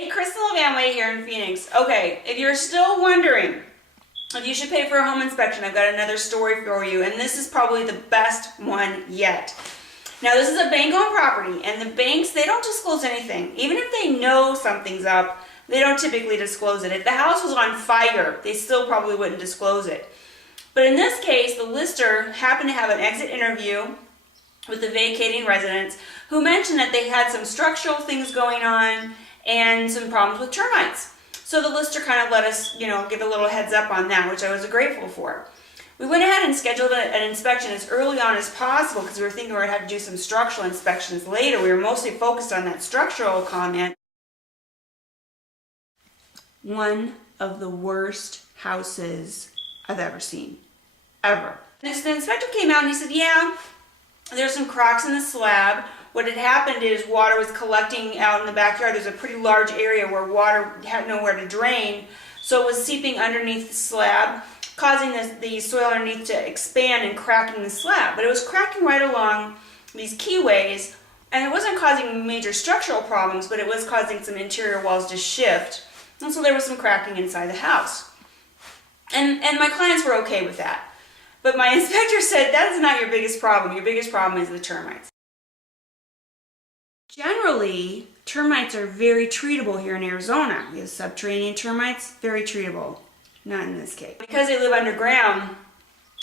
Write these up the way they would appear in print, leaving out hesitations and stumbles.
Hey, Crystal Van Way here in Phoenix. Okay, if you're still wondering if you should pay for a home inspection, I've got another story for you, and this is probably the best one yet. Now, this is a bank-owned property, and the banks, they don't disclose anything. Even if they know something's up, they don't typically disclose it. If the house was on fire, they still probably wouldn't disclose it. But in this case, the lister happened to have an exit interview with the vacating residents who mentioned that they had some structural things going on and some problems with termites. So the lister kind of let us, give a little heads up on that, which I was grateful for. We went ahead and scheduled an inspection as early on as possible because we were thinking we were going to have to do some structural inspections later. We were mostly focused on that structural comment. One of the worst houses I've ever seen. Ever. The inspector came out and he said, yeah, there's some cracks in the slab. What had happened is water was collecting out in the backyard. There's a pretty large area where water had nowhere to drain, so it was seeping underneath the slab, causing the soil underneath to expand and cracking the slab. But it was cracking right along these keyways, and it wasn't causing major structural problems, but it was causing some interior walls to shift, and so there was some cracking inside the house. And my clients were okay with that. But my inspector said, that is not your biggest problem. Your biggest problem is the termites. Generally, termites are very treatable here in Arizona. We have subterranean termites, very treatable. Not in this case. Because they live underground,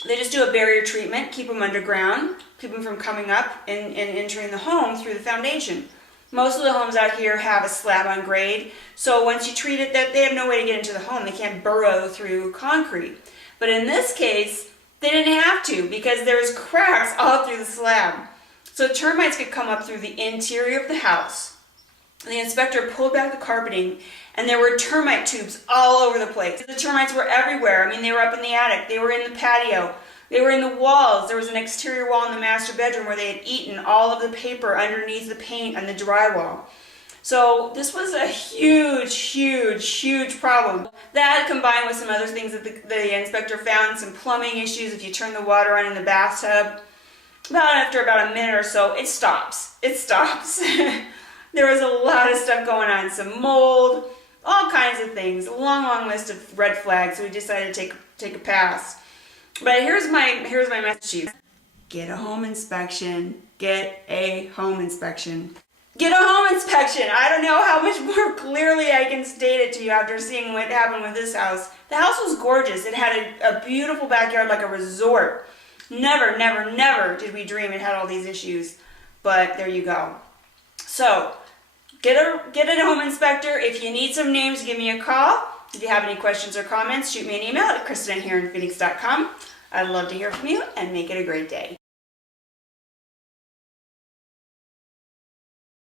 they just do a barrier treatment, keep them underground, keep them from coming up and entering the home through the foundation. Most of the homes out here have a slab on grade, so once you treat it, they have no way to get into the home. They can't burrow through concrete. But in this case, they didn't have to because there's cracks all through the slab. So termites could come up through the interior of the house. The inspector pulled back the carpeting and there were termite tubes all over the place. The termites were everywhere. I mean, they were up in the attic, they were in the patio, they were in the walls. There was an exterior wall in the master bedroom where they had eaten all of the paper underneath the paint and the drywall. So this was a huge, huge, huge problem. That combined with some other things that the inspector found, some plumbing issues if you turn the water on in the bathtub. After about a minute or so, it stops. It stops. There was a lot of stuff going on, some mold, all kinds of things, a long, long list of red flags, so we decided to take a pass. But here's my message. Get a home inspection. Get a home inspection. Get a home inspection. I don't know how much more clearly I can state it to you after seeing what happened with this house. The house was gorgeous. It had a beautiful backyard like a resort. Never, never, never did we dream it had all these issues, but there you go. So, get a home inspector. If you need some names, give me a call. If you have any questions or comments, shoot me an email at kristenhereinphoenix.com. I'd love to hear from you, and make it a great day.